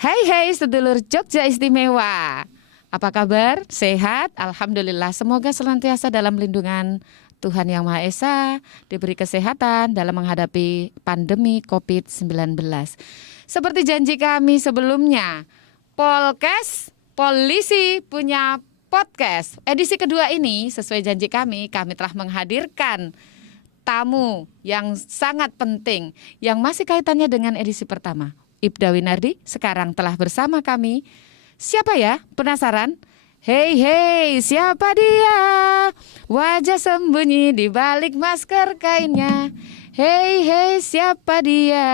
Hai hai sedulur Jogja Istimewa. Apa kabar? Sehat? Alhamdulillah. Semoga senantiasa dalam lindungan Tuhan Yang Maha Esa, diberi kesehatan dalam menghadapi pandemi COVID-19. Seperti janji kami sebelumnya, Polkes Polisi punya podcast. Edisi kedua ini sesuai janji kami telah menghadirkan tamu yang sangat penting yang masih kaitannya dengan edisi pertama. Ibda Winardi sekarang telah bersama kami. Siapa ya? Penasaran? Hei, siapa dia? Wajah sembunyi di balik masker kainnya. Hei, siapa dia?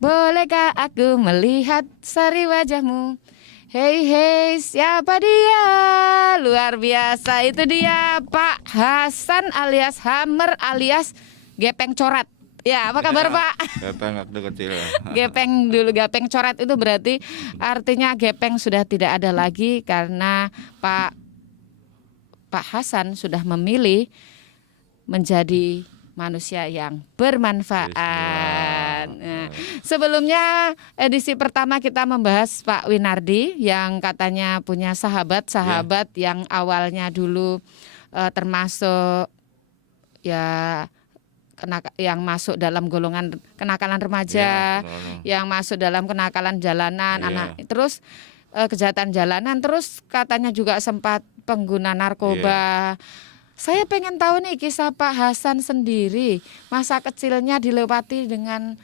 Bolehkah aku melihat sari wajahmu? Hei, siapa dia? Luar biasa, itu dia Pak Hasan alias Hammer alias Gepeng Coret. Ya, apa kabar Pak? Gepeng waktu kecil. Gepeng dulu, gepeng coret itu berarti artinya gepeng sudah tidak ada lagi karena Pak Hasan sudah memilih menjadi manusia yang bermanfaat. Nah, sebelumnya edisi pertama kita membahas Pak Winardi yang katanya punya sahabat yang awalnya dulu termasuk ya yang masuk dalam golongan kenakalan remaja, yang masuk dalam kenakalan jalanan, anak terus kejahatan jalanan, terus katanya juga sempat pengguna narkoba. Saya pengen tahu nih kisah Pak Hasan sendiri, masa kecilnya dilewati dengan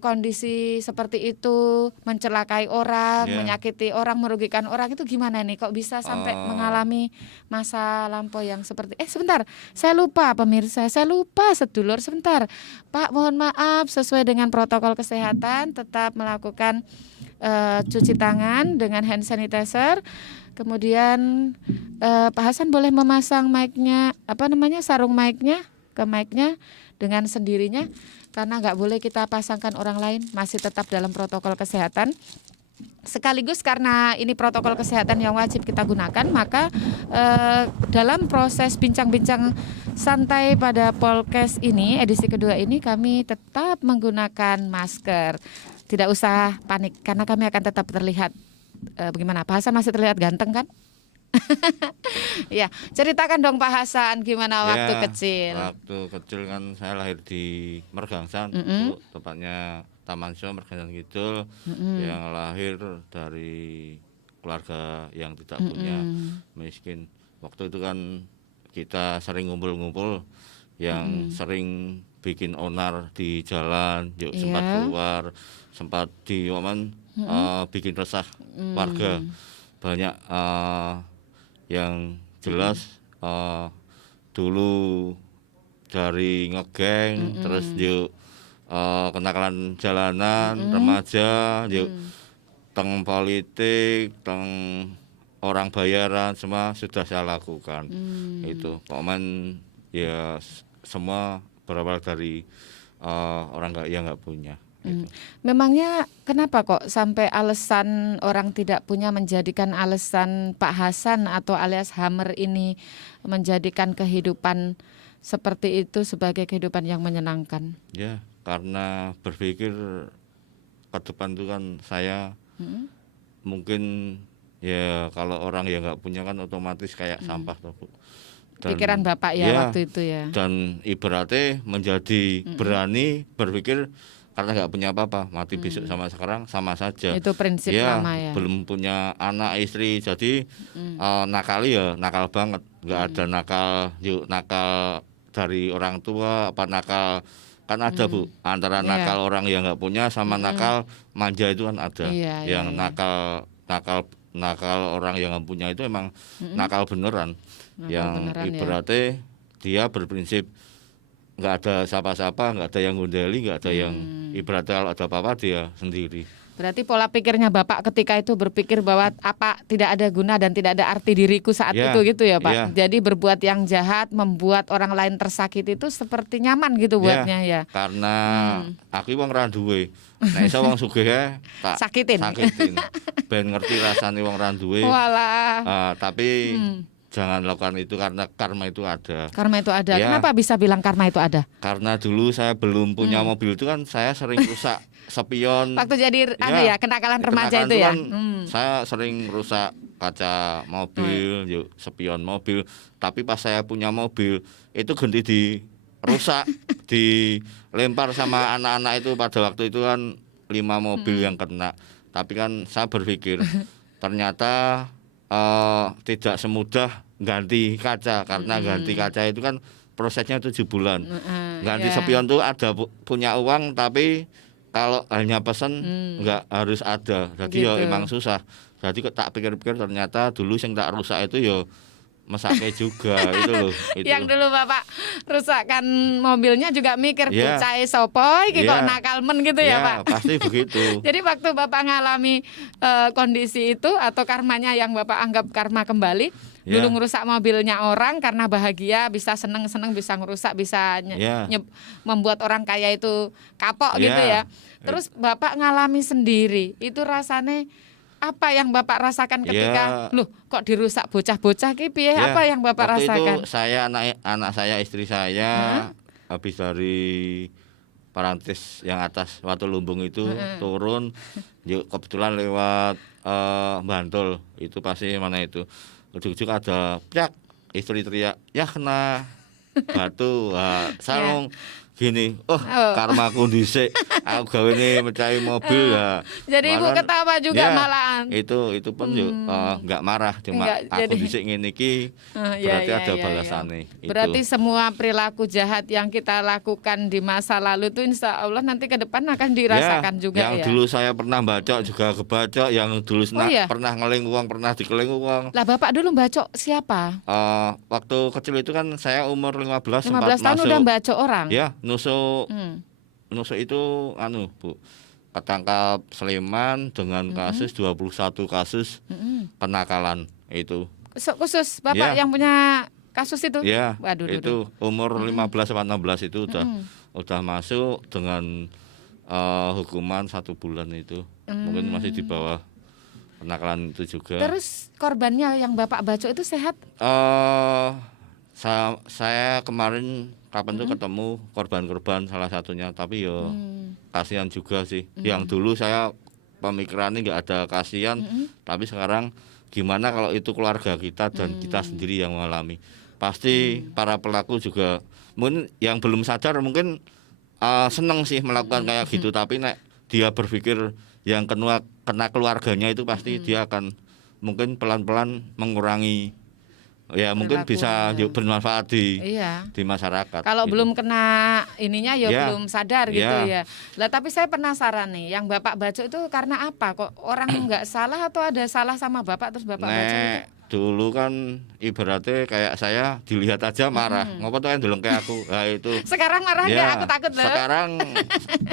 kondisi seperti itu, mencelakai orang, menyakiti orang, merugikan orang, itu gimana nih? Kok bisa sampai mengalami masa lampau yang seperti sebentar, saya lupa pemirsa, saya lupa sedulur, sebentar Pak, mohon maaf, sesuai dengan protokol kesehatan tetap melakukan cuci tangan dengan hand sanitizer. Kemudian Pak Hasan boleh memasang mic-nya, sarung mic-nya ke mic-nya dengan sendirinya, karena nggak boleh kita pasangkan orang lain, masih tetap dalam protokol kesehatan. Sekaligus karena ini protokol kesehatan yang wajib kita gunakan, maka dalam proses bincang-bincang santai pada Polkes ini, edisi kedua ini, kami tetap menggunakan masker. Tidak usah panik, karena kami akan tetap terlihat bagaimana? Pak Hasan masih terlihat ganteng kan? Ya, ceritakan dong Pak Hasan, gimana waktu kecil? Waktu kecil kan saya lahir di Mergangsan, tepatnya Taman Sio Mergangsan Kidul, yang lahir dari keluarga yang tidak punya, miskin. Waktu itu kan kita sering ngumpul-ngumpul, yang sering bikin onar di jalan, sempat keluar, sempat di bikin resah warga. Banyak yang jelas dulu dari ngegeng, terus yuk kenakalan jalanan, remaja, yuk teng politik, teng orang bayaran, semua sudah saya lakukan. Itu komen ya semua berawal dari orang yang nggak punya. Memangnya kenapa kok sampai alasan orang tidak punya menjadikan alasan Pak Hasan atau alias Hammer ini menjadikan kehidupan seperti itu sebagai kehidupan yang menyenangkan? Ya, karena berpikir ke depan itu kan saya mungkin ya kalau orang yang nggak punya kan otomatis kayak sampah tuh Bu. Pikiran Bapak ya waktu itu ya. Dan ibaratnya menjadi berani berpikir karena nggak punya apa-apa, mati besok sama sekarang sama saja. Itu prinsip lama ya. Belum punya anak istri, jadi nakal banget. Nggak ada nakal dari orang tua, apa nakal kan ada Bu, antara nakal orang yang nggak punya sama nakal manja itu kan ada. Yang nakal orang yang nggak punya itu emang nakal beneran. Yang ibaratnya dia berprinsip nggak ada siapa-siapa, nggak ada yang ngundeli, nggak ada yang ibaratnya kalau ada apa-apa dia sendiri. Berarti pola pikirnya Bapak ketika itu berpikir bahwa tidak ada guna dan tidak ada arti diriku saat itu gitu ya Pak. Jadi berbuat yang jahat, membuat orang lain tersakiti itu seperti nyaman gitu buatnya ya. Karena aku wong ra duwe. Nek iso wong sugih tak sakitin. Ben ngerti rasane wong ra duwe. Walah. Tapi jangan lakukan itu karena karma itu ada. Karma itu ada. Ya. Kenapa bisa bilang karma itu ada? Karena dulu saya belum punya mobil itu kan saya sering rusak spion. Waktu jadi kenakalan remaja Kenakalan itu ya. kan saya sering rusak kaca mobil, yuk spion mobil. Tapi pas saya punya mobil itu ganti dirusak, dilempar sama anak-anak itu pada waktu itu kan 5 mobil yang kena. Tapi kan saya berpikir ternyata tidak semudah ganti kaca, karena ganti kaca itu kan prosesnya 7 bulan. Ganti spion tuh ada punya uang, tapi kalau hanya pesan nggak harus ada. Jadi Gitu. ya emang susah. Jadi tak pikir-pikir ternyata dulu yang tak rusak itu ya mesake juga itu loh. Itu. Yang dulu Bapak rusakkan mobilnya juga mikir Ya. bocah sopo iki kok Ya. nakal men gitu ya, Pak. Pasti begitu. Jadi waktu Bapak ngalami kondisi itu atau karmanya yang Bapak anggap karma kembali, Ya. dulu ngerusak mobilnya orang karena bahagia, bisa seneng-seneng, bisa ngerusak, bisa Ya. membuat orang kaya itu kapok Ya. gitu ya. Terus Bapak ngalami sendiri, itu rasanya apa yang Bapak rasakan ketika, Ya. loh kok dirusak bocah-bocah ki piye? Ya, Apa yang Bapak waktu rasakan? itu saya anak saya, istri saya habis dari Parantis yang atas Watu Lumbung itu turun, yuk kebetulan lewat Bantul itu pasti mana itu, ujuk-ujuk ada pyak, istri teriak, ya kena batu. Wah, saya gini, karmaku dhisik, aku gawe ini mecahi mobil ya. Jadi Ibu Malahan, ketawa juga ya, malahan. Itu pun yuk nggak marah, cuma Enggak, aku jadi- dhisik ngene iki Ya, berarti ya, ada ya, balasannya. ya. Berarti semua perilaku jahat yang kita lakukan di masa lalu itu insya Allah nanti ke depan akan dirasakan juga yang ya. dulu saya pernah bacok juga kebacok, yang dulu iya? pernah ngeling uang, pernah dikeling uang. Lah Bapak dulu bacok siapa? Waktu kecil itu kan saya umur 15 15 sempat tahun masuk. udah bacok orang? Ya, nusuk Hmm. itu Bu. Ketangkap Sleman dengan kasus 21 kasus kenakalan itu. Khusus Bapak Ya. yang punya kasus itu? Ya, Waduh, itu umur 15 sampai 16 itu udah masuk dengan hukuman 1 bulan itu. Mungkin masih di bawah kenakalan itu juga. Terus korbannya yang Bapak bacok itu sehat? Saya kemarin kapan tuh ketemu korban-korban salah satunya, tapi yo kasihan juga sih. Yang dulu saya pemikirannya nggak ada kasihan, tapi sekarang gimana kalau itu keluarga kita dan kita sendiri yang mengalami. Pasti para pelaku juga mungkin yang belum sadar mungkin seneng sih melakukan kayak gitu, tapi nek dia berpikir yang kena keluarganya itu pasti dia akan mungkin pelan-pelan mengurangi, ya mungkin bisa Perilakunya. bermanfaat Iya. di masyarakat. Kalau gitu. belum kena ininya ya Ya. belum sadar gitu Ya. ya. Lah tapi saya penasaran nih, yang Bapak bacok itu karena apa? Kok orang nggak salah atau ada salah sama Bapak terus Bapak bacok itu? Nek dulu kan ibaratnya kayak saya dilihat aja marah, ngopo tuh yang deleng kayak aku. Nah itu. Sekarang marah nggak? Aku takut loh. Sekarang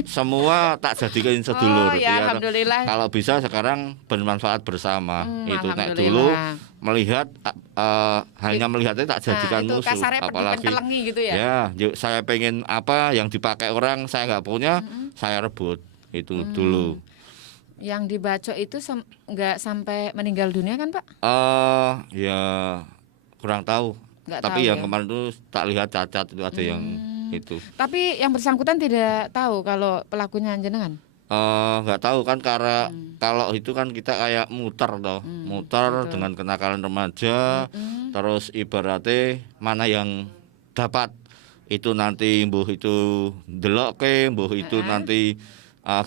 semua tak jadikan sedulur. Oh ya, alhamdulillah. Kalau bisa sekarang bermanfaat bersama. Itu nek alhamdulillah. dulu melihat hanya melihatnya tak jadikan Nah, itu musuh. kasarnya Apalagi pentelengi gitu ya. ya, yuk, saya pengen apa yang dipakai orang saya nggak punya, saya rebut. Itu dulu. Yang dibacok itu nggak sampai meninggal dunia kan Pak? Ya kurang tahu. Nggak Tapi tahu yang ya. kemarin tuh tak lihat cacat itu ada yang itu. Tapi yang bersangkutan tidak tahu kalau pelakunya jenengan. Nggak tahu kan, karena kalau itu kan kita kayak muter toh, muter dengan kenakalan remaja, terus ibaratnya mana yang dapat itu nanti mbuh itu delok ke, mbuh itu nanti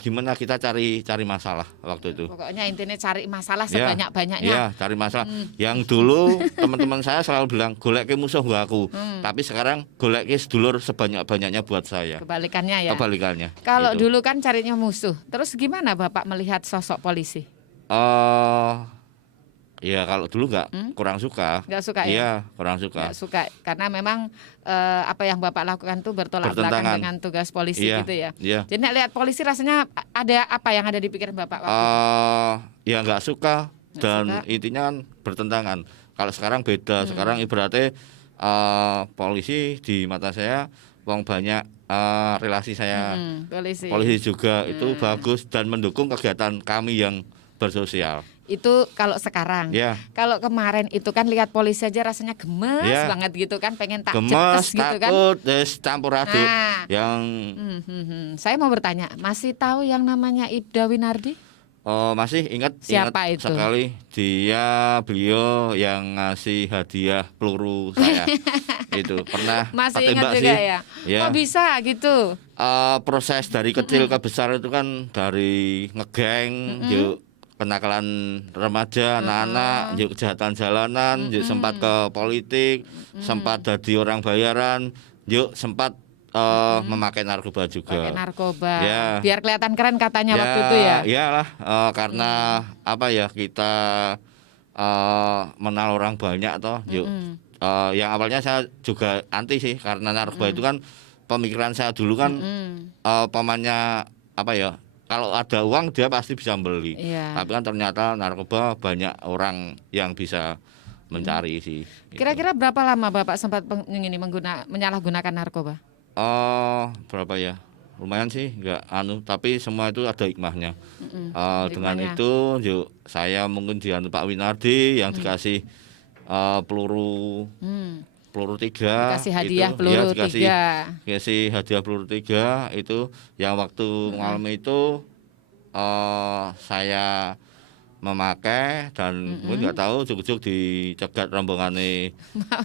gimana kita cari masalah waktu itu. Pokoknya intinya cari masalah Ya, sebanyak-banyaknya. ya cari masalah. Yang dulu teman-teman saya selalu bilang golek ke musuh gak aku, tapi sekarang golek ke sedulur sebanyak-banyaknya buat saya. Kebalikannya ya. Kebalikannya. Kalau gitu. dulu kan carinya musuh. Terus gimana Bapak melihat sosok polisi? Ya kalau dulu kurang suka. Nggak suka ya? Iya, kurang suka. Nggak suka karena memang apa yang Bapak lakukan tuh bertolak belakang Bertentangan. dengan tugas polisi Iya, gitu ya. iya. Jadi nek lihat polisi rasanya ada apa yang ada di pikiran Bapak waktu itu? Ya nggak suka Nggak dan suka. intinya kan bertentangan. Kalau sekarang beda. Sekarang ibaratnya polisi di mata saya wong banyak relasi saya. Polisi. Polisi juga itu bagus dan mendukung kegiatan kami yang bersosial. Itu kalau sekarang. Ya, Kalau kemarin itu kan lihat polisi aja rasanya gemes Ya. banget gitu kan, pengen tak gemes, jetes gitu kan. takut, campur aduk. Nah, Yang saya mau bertanya, masih tahu yang namanya Ibda Winardi? masih ingat Siapa itu? sekali beliau yang ngasih hadiah peluru saya. Itu pernah Masih ingat ketembak juga sih. ya? Ya, Kok bisa gitu? proses dari kecil ke besar itu kan dari ngegeng, yuk kenakalan remaja, anak-anak, yuk kejahatan jalanan, yuk sempat ke politik, sempat jadi orang bayaran, yuk sempat memakai narkoba Pakai juga. narkoba. Ya, Biar kelihatan keren katanya ya, waktu itu ya. iyalah, karena apa ya, kita mengenal orang banyak toh, yuk. Yang awalnya saya juga anti sih, karena narkoba itu kan pemikiran saya dulu kan pamannya apa ya, kalau ada uang dia pasti bisa beli. Iya. Tapi kan ternyata narkoba banyak orang yang bisa mencari sih. Gitu. Kira-kira berapa lama Bapak sempat menyalahgunakan narkoba? Berapa ya? Lumayan sih, nggak tapi semua itu ada hikmahnya. Dengan Hikmahnya. itu, yuk saya mungkin diantu Pak Winardi yang dikasih peluru peluru 3 Dikasih hadiah itu, peluru dikasih 3. hadiah peluru 3 itu yang waktu malam itu saya memakai dan mungkin nggak tahu juk-juk dicegat rombongannya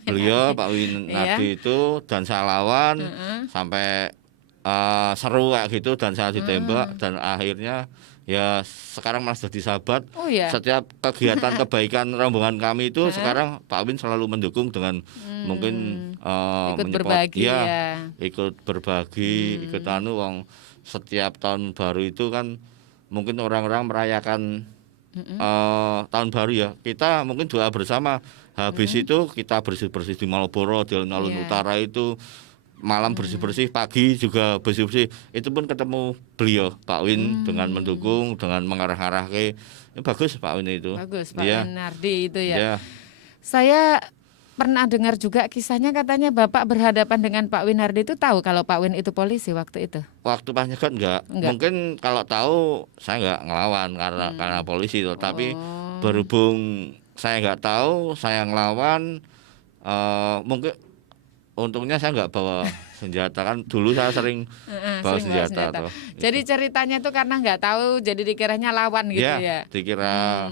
beliau Pak Winardi itu, dan saya lawan sampai seru kayak gitu, dan saya ditembak dan akhirnya ya sekarang malah jadi sahabat. Oh ya. Setiap kegiatan kebaikan rombongan kami itu sekarang Pak Win selalu mendukung dengan mungkin Ikut berbagi ya. ikut berbagi, ikut wong setiap tahun baru itu kan mungkin orang-orang merayakan tahun baru ya. Kita mungkin doa bersama. Habis itu kita bersih-bersih di Malioboro, di alun-alun Iya. utara itu. Malam bersih-bersih, pagi juga bersih-bersih. Itu pun ketemu beliau Pak Win dengan mendukung, dengan mengarah-arah ke. Ini bagus Pak Win itu. Bagus Pak Iya. Winardi itu ya. Ya. Saya pernah dengar juga kisahnya, katanya Bapak berhadapan dengan Pak Winardi itu tahu kalau Pak Win itu polisi waktu itu. Waktu pas nyegat enggak. Mungkin kalau tahu saya enggak ngelawan karena polisi itu. Tapi berhubung saya enggak tahu, saya ngelawan, mungkin untungnya saya nggak bawa senjata, kan dulu saya sering bawa senjata. Toh, jadi ceritanya tuh karena nggak tahu, jadi dikiranya lawan gitu ya. Dikira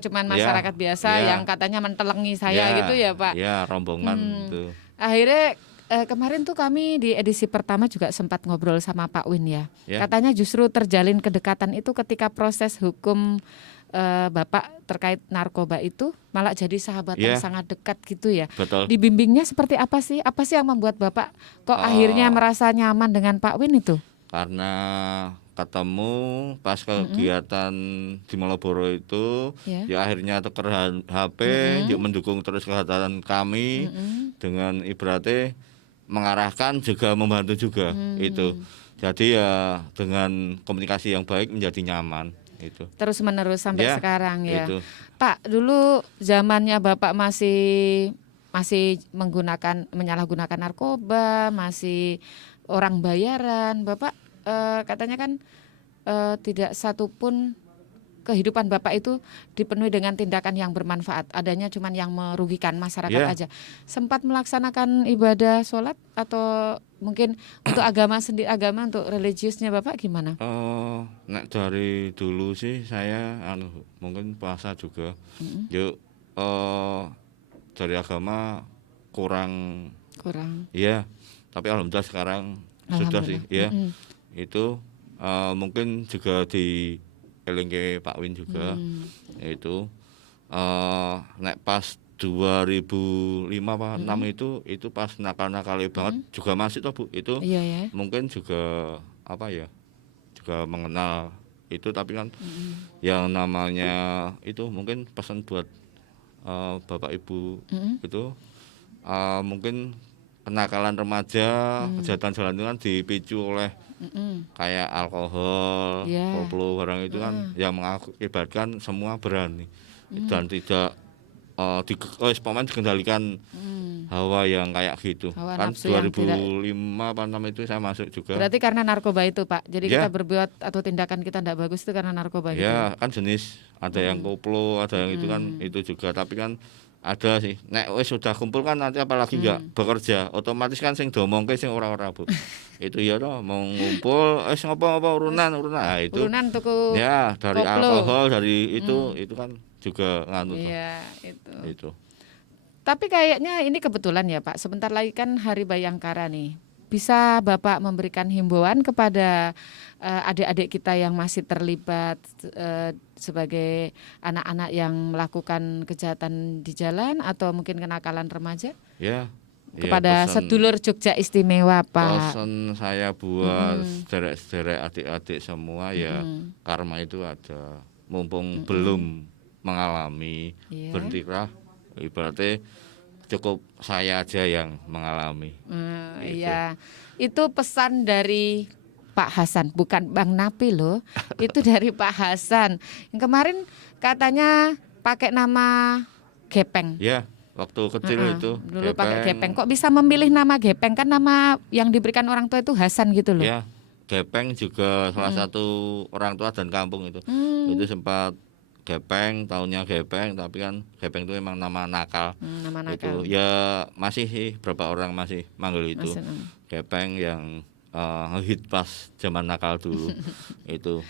cuman masyarakat biasa yang katanya mentelengi saya gitu ya Pak. Ya, rombongan itu. Akhirnya kemarin tuh kami di edisi pertama juga sempat ngobrol sama Pak Win ya. Katanya justru terjalin kedekatan itu ketika proses hukum Bapak terkait narkoba itu malah jadi sahabat yang sangat dekat gitu ya. Betul. Dibimbingnya seperti apa sih? Apa sih yang membuat Bapak kok akhirnya merasa nyaman dengan Pak Win itu? Karena ketemu pas kegiatan di Malioboro itu, ya akhirnya tuker HP, yuk mendukung terus kegiatan kami dengan ibaratnya mengarahkan juga membantu juga itu. Jadi ya dengan komunikasi yang baik menjadi nyaman. Itu. Terus menerus sampai sekarang ya. Itu. Pak, dulu zamannya Bapak masih menyalahgunakan narkoba, masih orang bayaran. Bapak katanya kan tidak satupun kehidupan Bapak itu dipenuhi dengan tindakan yang bermanfaat. Adanya cuman yang merugikan masyarakat aja. Sempat melaksanakan ibadah sholat atau mungkin untuk agama untuk religiusnya Bapak gimana? Nek dari dulu sih saya mungkin puasa juga. Yuk dari agama kurang. Iya, tapi alhamdulillah sekarang sudah sih ya. Itu mungkin juga di elingke Pak Win juga. Itu nek pas 2005 apa 6 itu pas nakal-nakalnya banget juga masih toh Bu itu. Mungkin juga apa ya, juga mengenal itu, tapi kan yang namanya itu mungkin pesan buat Bapak Ibu itu mungkin kenakalan remaja, kejahatan jalan itu kan dipicu oleh kayak alkohol, koplo barang itu kan yang mengakibatkan semua berani dan tidak dikendalikan hawa yang kayak gitu. Hawa Kan nafsu yang 2005 apa 6 itu saya masuk juga. Berarti karena narkoba itu, Pak. Jadi Ya. kita berbuat atau tindakan kita tidak bagus itu karena narkoba gitu. Ya kan jenis ada yang koplo, ada yang itu kan itu juga. Tapi kan ada sih. Nek wis sudah kumpul kan nanti apalagi nggak bekerja, otomatis kan sing domongke sing ora-ora Bu. Itu ya toh mau ngumpul, ngopo-ngopo urunan. Nah, itu. Urunan tuku Ya dari koplo. alkohol dari itu kan juga nganu toh. Iya, itu. Itu. Tapi kayaknya ini kebetulan ya Pak, sebentar lagi kan Hari Bayangkara nih. Bisa Bapak memberikan himbauan kepada adik-adik kita yang masih terlibat sebagai anak-anak yang melakukan kejahatan di jalan atau mungkin kenakalan remaja? Ya. Kepada sedulur Jogja Istimewa Pak. Pesan saya buat sederek-sederek adik-adik semua ya karma itu ada. Mumpung belum mengalami, berhentilah. Ibaratnya cukup saya aja yang mengalami. Gitu. Iya, itu pesan dari Pak Hasan, bukan Bang Napi loh. Itu dari Pak Hasan. Yang kemarin katanya pakai nama Gepeng. Ya, waktu kecil itu. Dulu pakai Gepeng. Kok bisa memilih nama Gepeng? Kan nama yang diberikan orang tua itu Hasan gitu loh. Ya, Gepeng juga salah satu orang tua dan kampung itu. Itu sempat Gepeng, tahunnya Gepeng, tapi kan Gepeng itu memang nama nakal. Nama nakal. Itu ya masih sih beberapa orang masih manggil itu. Gepeng yang ngehit pas zaman nakal dulu. Itu.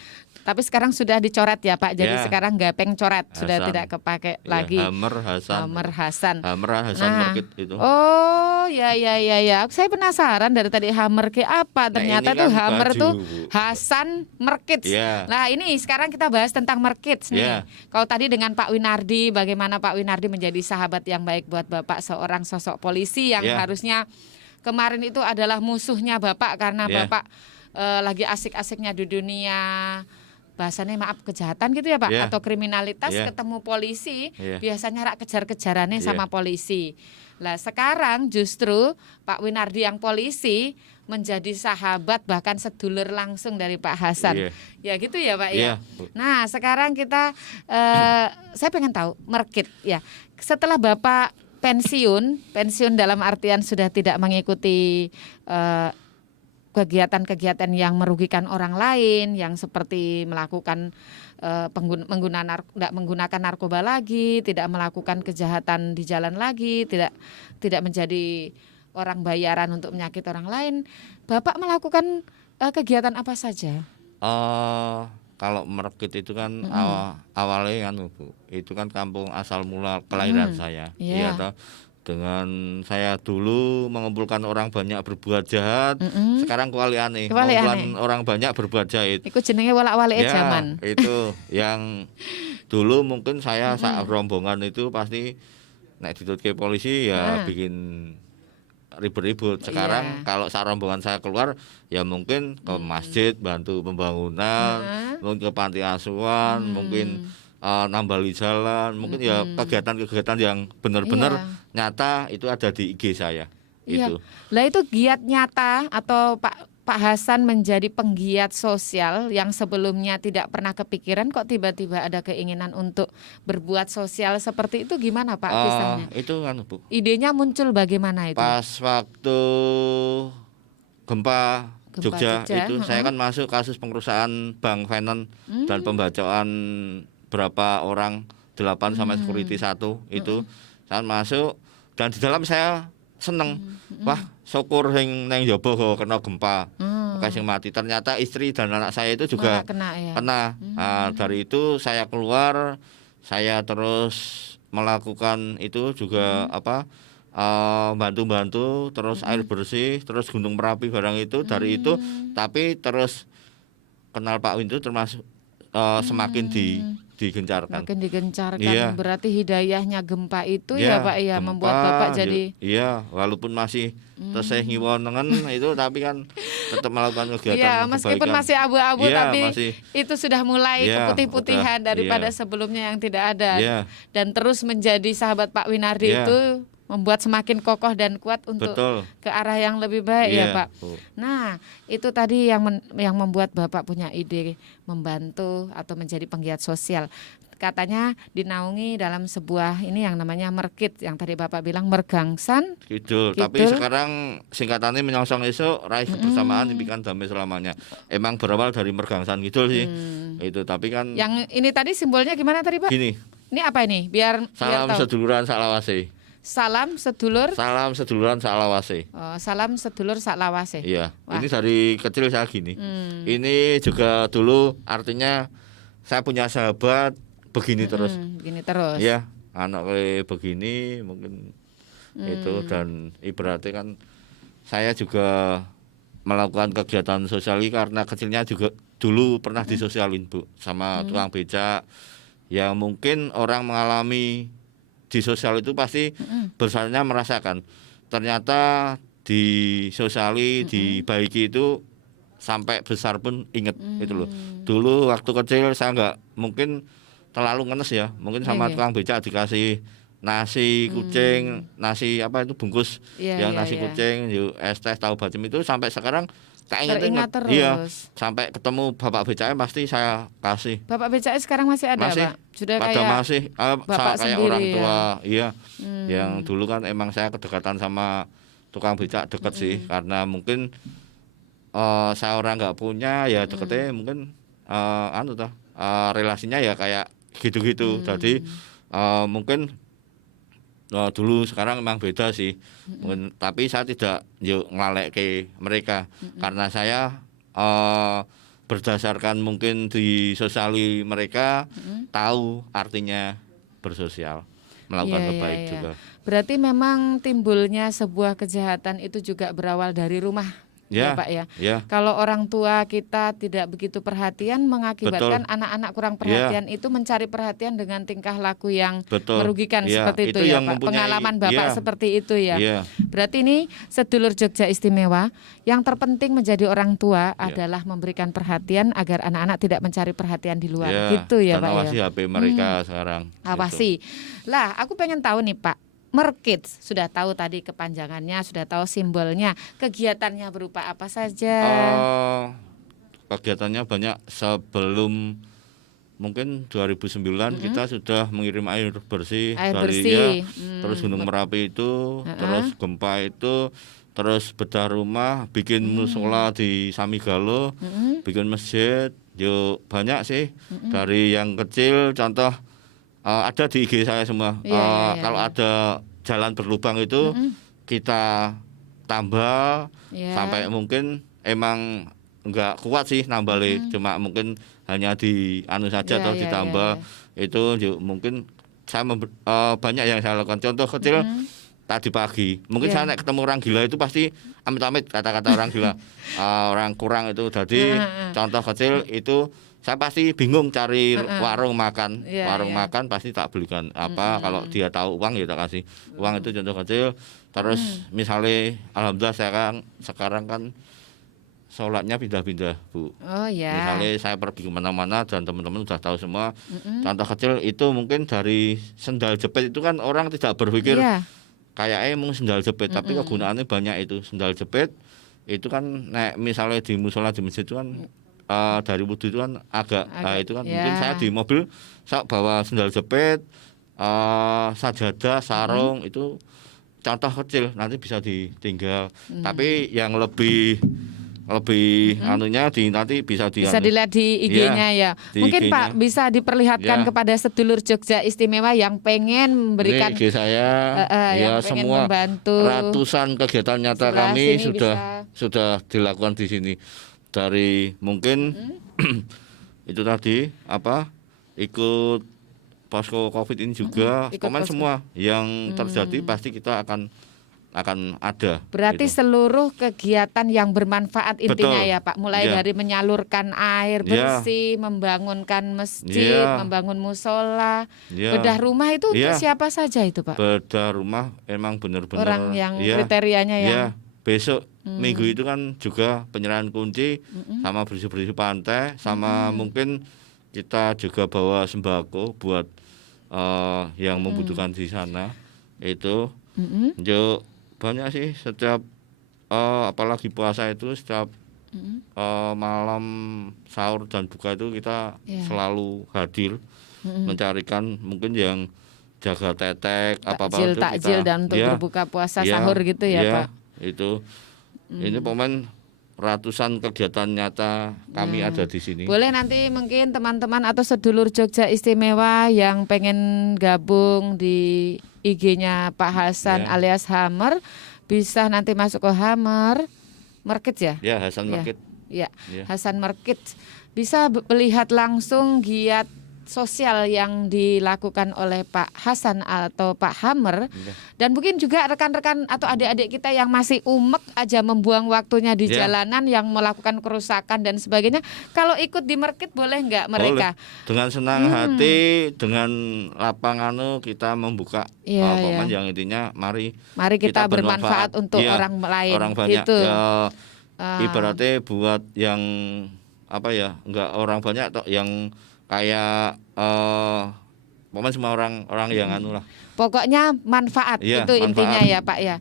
Tapi sekarang sudah dicoret ya Pak. Jadi Ya. sekarang Gepeng coret, sudah Hasan. tidak kepake Ya, lagi. Hammer Hasan. Hammer Hasan. Nah, Merkit itu. Oh, ya. Saya penasaran dari tadi Hammer ke apa? Ternyata ini tuh kan Hammer baju, tuh Bu. Hasan Merkits. Ya. Nah, ini sekarang kita bahas tentang Merkits nih. Ya. Kalau tadi dengan Pak Winardi, bagaimana Pak Winardi menjadi sahabat yang baik buat Bapak, seorang sosok polisi yang Ya. harusnya kemarin itu adalah musuhnya Bapak karena Ya. Bapak lagi asik-asiknya di dunia bahasanya maaf kejahatan gitu ya Pak, Ya. atau kriminalitas, Ya. ketemu polisi Ya. biasanya rak kejar-kejarannya Ya. sama polisi. Lah sekarang justru Pak Winardi yang polisi menjadi sahabat bahkan sedulur langsung dari Pak Hasan. Iya. Ya gitu ya Pak Iya. ya. Nah sekarang kita saya pengen tahu Merkit ya. Setelah Bapak pensiun dalam artian sudah tidak mengikuti kegiatan-kegiatan yang merugikan orang lain, yang seperti melakukan tidak menggunakan narkoba lagi, tidak melakukan kejahatan di jalan lagi, tidak menjadi orang bayaran untuk menyakiti orang lain. Bapak melakukan kegiatan apa saja? Kalau Merkit itu kan awalnya kan Bu, itu kan kampung asal mula kelahiran saya. Iya. Iya toh. Dengan saya dulu mengumpulkan orang banyak berbuat jahat, sekarang kewaliane mengumpulkan orang banyak berbuat jahat. Iku jenenge walak-walike Ya, zaman. itu yang dulu mungkin saya saat rombongan itu pasti nek ditutke polisi ya bikin ribut-ribut. Sekarang kalau saat rombongan saya keluar ya mungkin ke masjid bantu pembangunan, mungkin ke panti asuhan, mungkin nambali jalan, mungkin ya kegiatan-kegiatan yang benar-benar nyata itu ada di IG saya. Iya. Itu. Lah itu giat nyata atau Pak Hasan menjadi penggiat sosial yang sebelumnya tidak pernah kepikiran kok tiba-tiba ada keinginan untuk berbuat sosial seperti itu gimana Pak kisahnya? Itu kan Bu. Idenya muncul bagaimana itu? Pas waktu gempa Jogja itu saya kan masuk kasus pengerusakan Bank Finance dan pembacaan berapa orang 8 sama security 1 itu saya masuk dan di dalam saya seneng wah syukur sing neng jobo kok kena gempa sing mati ternyata istri dan anak saya itu juga kena ya. Nah, dari itu saya keluar saya terus melakukan itu juga bantu-bantu terus air bersih terus Gunung Merapi barang itu dari itu tapi terus kenal Pak Win itu termasuk semakin digencarkan. Makin digencarkan. Iya. Berarti hidayahnya gempa itu ya Pak ya gempa, membuat Bapak jadi iya walaupun masih tesih ngiwonengen itu tapi kan tetap melakukan kegiatan iya, meskipun kebaikan. masih abu-abu Iya, tapi masih. itu sudah mulai Iya, keputih-putihan udah, daripada iya. sebelumnya yang tidak ada Iya. dan terus menjadi sahabat Pak Winardi Iya. itu membuat semakin kokoh dan kuat untuk Betul. ke arah yang lebih baik ya Iya, Pak. Bu. Nah, itu tadi yang membuat Bapak punya ide membantu atau menjadi penggiat sosial. Katanya dinaungi dalam sebuah ini yang namanya Merkit, yang tadi Bapak bilang Mergangsan. Kidul. Tapi Kidul. sekarang singkatannya menyongsong esok raih kebersamaan impikan damai selamanya. Emang berawal dari Mergangsan Kidul sih. Itu tapi kan Yang ini tadi simbolnya gimana tadi Pak? gini, Ini apa ini? Biar salam tahu. seduluran saklawase. Salam sedulur. Salam seduluran saklawase. Oh, salam sedulur saklawase. Iya, Wah. ini dari kecil saya gini. Ini juga dulu artinya saya punya sahabat begini terus. Gini terus. Iya, anak kayak begini mungkin itu, dan ibaratnya kan saya juga melakukan kegiatan sosial ini karena kecilnya juga dulu pernah disosialin Bu sama tukang becak. Yang mungkin orang mengalami di sosial itu pasti besarnya merasakan. Ternyata di sosiali, dibaiki itu sampai besar pun inget itu loh. Dulu waktu kecil saya nggak mungkin terlalu ngenes ya, mungkin sama tukang becak dikasih nasi kucing, nasi apa itu bungkus, Iya, iya, nasi iya. kucing, yuk es teh tahu bacem itu sampai sekarang tak Teringat inget-inget. terus. Iya, sampai ketemu bapak becaknya pasti saya kasih. Bapak BCS sekarang masih ada Masih, Pak? Sudah pada kayak masih bapak kayak sendiri orang ya? tua, iya. Yang dulu kan emang saya kedekatan sama tukang becak deket sih, karena mungkin saya orang nggak punya ya deketnya mungkin relasinya ya kayak gitu-gitu. Jadi mungkin dulu sekarang memang beda sih. Mungkin, tapi saya tidak ngelalek ke mereka karena saya berdasarkan mungkin di sosiali mereka tahu artinya bersosial, melakukan Iya, kebaik iya. juga. Berarti memang timbulnya sebuah kejahatan itu juga berawal dari rumah. Ya, Pak ya. ya. Kalau orang tua kita tidak begitu perhatian mengakibatkan Betul. anak-anak kurang perhatian itu mencari perhatian dengan tingkah laku yang Betul. merugikan Ya, seperti itu itu ya yang Pak. mempunyai- Pengalaman Bapak ya. seperti itu ya. Iya. Berarti ini sedulur Jogja Istimewa yang terpenting menjadi orang tua adalah memberikan perhatian agar anak-anak tidak mencari perhatian di luar. Ya, Gitu ya dan Pak awasi ya. HP mereka sekarang. Awasi. Lah, aku pengen tahu nih Pak. Merkit sudah tahu tadi kepanjangannya, sudah tahu simbolnya, kegiatannya berupa apa saja? Kegiatannya banyak. Sebelum mungkin 2009 kita sudah mengirim air bersih Air dari bersih. terus Gunung Merapi itu, terus gempa itu, terus bedah rumah, bikin musola di Samigalo, bikin masjid, yuk banyak sih. Dari yang kecil contoh ada di IG saya semua. Iya, Kalau ada jalan berlubang itu kita tambah Iya. sampai mungkin emang enggak kuat sih nambah cuma mungkin hanya di anu saja Iya, atau iya, ditambah itu mungkin saya banyak yang saya lakukan. Contoh kecil tadi pagi mungkin saya naik ketemu orang gila itu pasti amit-amit kata-kata orang gila, orang kurang itu. Jadi contoh kecil itu saya pasti bingung cari warung makan. Iya, Warung iya. makan pasti tak belikan apa, kalau dia tahu uang ya tak kasih uang. Itu contoh kecil. Terus misalnya alhamdulillah sekarang kan sholatnya pindah-pindah Bu. Oh ya. Misalnya saya pergi kemana-mana dan teman-teman sudah tahu semua. Contoh kecil itu mungkin dari sendal jepit itu kan orang tidak berpikir Iya. kayak emang sendal jepit, tapi kegunaannya banyak. Itu sendal jepit itu kan misalnya di musola di masjid itu kan dari wudhu itu kan agak itu kan mungkin ya. saya di mobil saya bawa sendal jepit, sajadah, sarung, itu contoh kecil nanti bisa ditinggal. Tapi yang lebih anunya nanti bisa dilihat di IG-nya ya. di Mungkin IG-nya. Pak bisa diperlihatkan Ya. kepada sedulur Jogja Istimewa yang pengen memberikan Ini IG saya yang ya, pengen semua membantu. ratusan kegiatan nyata Sebelah kami sini sudah dilakukan di sini. Dari mungkin itu tadi ikut posko Covid ini juga, Ikut komen posko. semua yang terjadi pasti kita akan ada. Berarti gitu. seluruh kegiatan yang bermanfaat intinya Betul. ya Pak. Mulai Ya. dari menyalurkan air Ya. bersih, membangunkan masjid, Ya. membangun musola, Ya. bedah rumah itu untuk Ya. siapa saja itu Pak? Bedah rumah emang benar-benar Orang yang ya, kriterianya yang ya. Besok minggu itu kan juga penyerahan kunci sama bersih-bersih pantai, sama mungkin kita juga bawa sembako buat yang membutuhkan di sana itu. Mm-mm. Yo banyak sih setiap apalagi puasa itu setiap Mm-mm. malam sahur dan buka itu kita Ya. selalu hadir Mm-mm. mencarikan mungkin yang jaga tetek apa-apa itu Takjil kita dan untuk ya berbuka puasa ya sahur gitu ya ya Pak. itu ini pemain ratusan kegiatan nyata kami Nah, ada di sini. boleh nanti mungkin teman-teman atau sedulur Jogja Istimewa yang pengen gabung di IG-nya Pak Hasan Ya. alias Hammer bisa nanti masuk ke Hammer Market ya? Ya, Hasan Ya. Market. Ya, Ya. Hasan Market bisa melihat langsung giat sosial yang dilakukan oleh Pak Hasan atau Pak Hammer Ya. dan mungkin juga rekan-rekan atau adik-adik kita yang masih umek aja membuang waktunya di Ya. jalanan yang melakukan kerusakan dan sebagainya. Kalau ikut di market boleh nggak mereka? Boleh. Dengan senang hati, dengan lapang kita membuka Iya, pemain iya. yang intinya mari Mari kita bermanfaat untuk Iya, orang lain. orang banyak Gitu. ya Ah, ibaratnya buat yang apa ya, enggak orang banyak toh yang kayak pemain semua orang yang anu lah. pokoknya manfaat Iya, itu intinya manfaat ya Pak ya.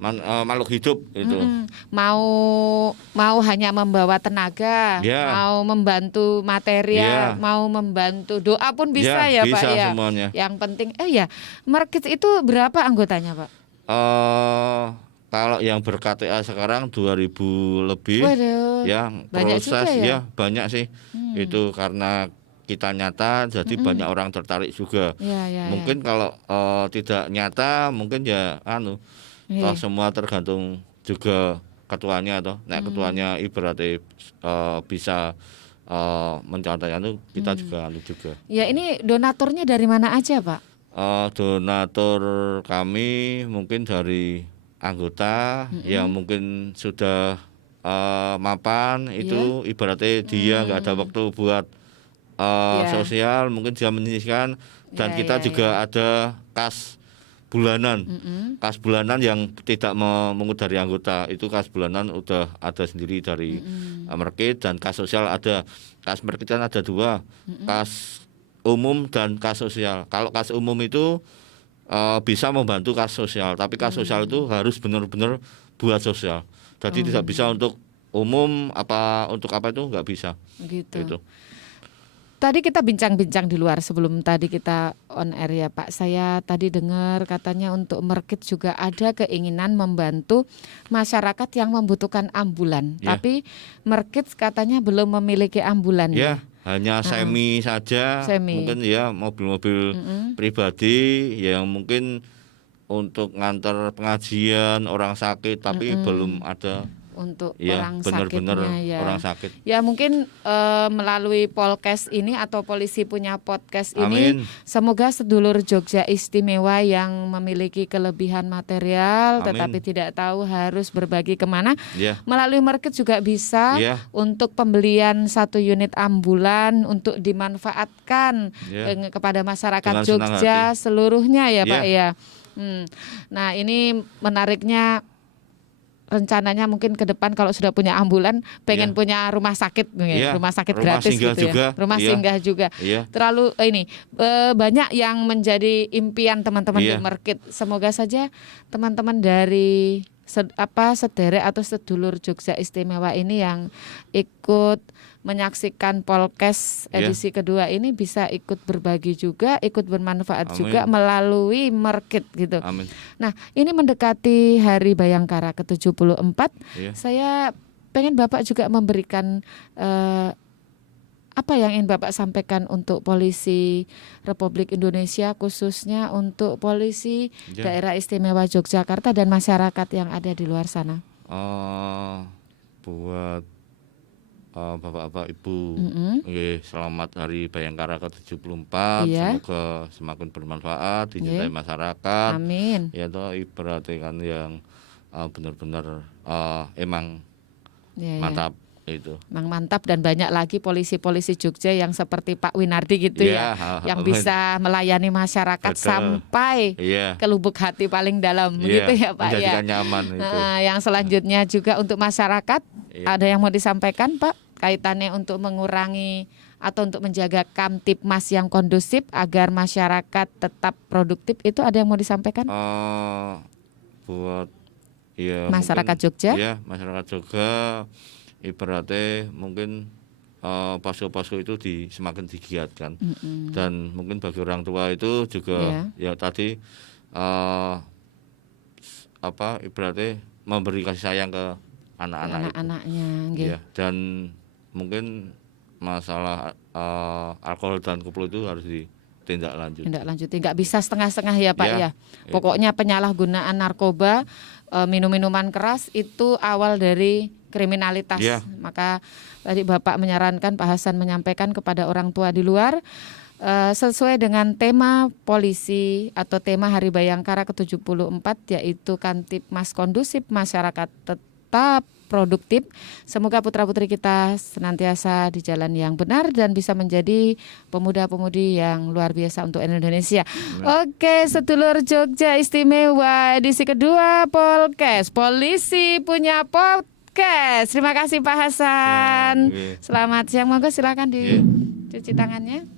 makhluk hidup itu. Mau hanya membawa tenaga, Ya. mau membantu material, Ya. mau membantu doa pun bisa ya Pak bisa ya. semuanya. Yang penting ya market itu berapa anggotanya Pak? Kalau yang ber-KTA sekarang 2.000 lebih. Waduh, Ya, banyak proses juga ya. banyak sih. Itu karena kita nyata jadi banyak orang tertarik juga. Ya. Mungkin kalau tidak nyata mungkin ya toh Iya. semua tergantung juga ketuanya toh. Nek ketuanya ibaratnya bisa mencontoh kita juga juga. Ya ini donaturnya dari mana aja Pak? Donatur kami mungkin dari anggota yang mungkin sudah mapan itu ibaratnya dia nggak ada waktu buat Ya. sosial, mungkin dia menyisihkan dan Ya, kita ya, juga ada kas bulanan. Kas bulanan yang tidak memungut dari anggota, itu kas bulanan udah ada sendiri dari market, dan kas sosial ada. Kas market kan ada dua, kas umum dan kas sosial. Kalau kas umum itu bisa membantu kas sosial, tapi kas sosial itu harus benar-benar buat sosial. Jadi tidak bisa untuk umum untuk apa itu nggak bisa. Gitu. Gitu. Tadi kita bincang-bincang di luar sebelum tadi kita on air ya Pak. Saya tadi dengar katanya untuk market juga ada keinginan membantu masyarakat yang membutuhkan ambulan. Ya. Tapi market katanya belum memiliki ambulan Ya, hanya semi saja. Semi. Mungkin ya mobil-mobil pribadi yang mungkin untuk ngantar pengajian orang sakit, tapi belum ada. Untuk Ya, orang benar-benar sakitnya ya. orang sakit. Ya mungkin melalui podcast ini atau polisi punya podcast Amin. ini, semoga sedulur Jogja Istimewa yang memiliki kelebihan material Amin. tetapi tidak tahu harus berbagi kemana, Ya. melalui market juga bisa Ya. untuk pembelian 1 unit ambulan untuk dimanfaatkan Ya. kepada masyarakat Dengan senang Jogja seluruhnya ya Ya. Pak ya. Nah ini menariknya. Rencananya mungkin ke depan kalau sudah punya ambulan pengen punya rumah sakit rumah sakit Rumah gratis singgah gitu juga. ya. Rumah Iya. singgah juga. Iya. Terlalu banyak yang menjadi impian teman-teman di Iya. market. Semoga saja teman-teman dari sederek atau sedulur Jogja Istimewa ini yang ikut menyaksikan podcast edisi kedua ini bisa ikut berbagi juga, ikut bermanfaat Amin. juga melalui market gitu. Amin. Nah, ini mendekati Hari Bayangkara ke-74. Iya. Saya pengen Bapak juga memberikan apa yang ingin Bapak sampaikan untuk polisi Republik Indonesia, khususnya untuk polisi Ya. Daerah Istimewa Yogyakarta dan masyarakat yang ada di luar sana. Buat Bapak-bapak Ibu, selamat Hari Bayangkara ke-74. Iya. Semoga semakin bermanfaat, dicintai masyarakat. Amin. Ya toh ibaratnya kan yang benar-benar emang Ya, mantap itu. Emang mantap, dan banyak lagi polisi-polisi Jogja yang seperti Pak Winardi gitu ya, yang bisa melayani masyarakat Betul. sampai Iya. ke lubuk hati paling dalam, begitu ya Pak ya. Menjadikan nyaman itu. Yang selanjutnya juga untuk masyarakat, Iya. ada yang mau disampaikan Pak kaitannya untuk mengurangi atau untuk menjaga Kamtipmas yang kondusif agar masyarakat tetap produktif, itu ada yang mau disampaikan? buat ya masyarakat Jogja. Ya, masyarakat Jogja ibaratnya mungkin posko-posko itu semakin digiatkan. Dan mungkin bagi orang tua itu juga ya tadi ibaratnya memberi kasih sayang ke anak-anaknya. Ya, dan mungkin masalah alkohol dan koplo itu harus ditindaklanjuti. Nggak bisa setengah-setengah ya Pak ya. Pokoknya penyalahgunaan narkoba, minum-minuman keras itu awal dari kriminalitas. Maka tadi Bapak menyarankan, Pak Hasan menyampaikan kepada orang tua di luar, sesuai dengan tema polisi atau tema Hari Bayangkara ke-74, yaitu Kamtipmas kondusif, masyarakat tetap produktif. Semoga putra-putri kita senantiasa di jalan yang benar dan bisa menjadi pemuda-pemudi yang luar biasa untuk Indonesia. Oke, sedulur Jogja Istimewa edisi kedua Polkes Polisi Punya Podcast. Terima kasih Pak Hasan. Selamat siang, monggo silakan dicuci tangannya.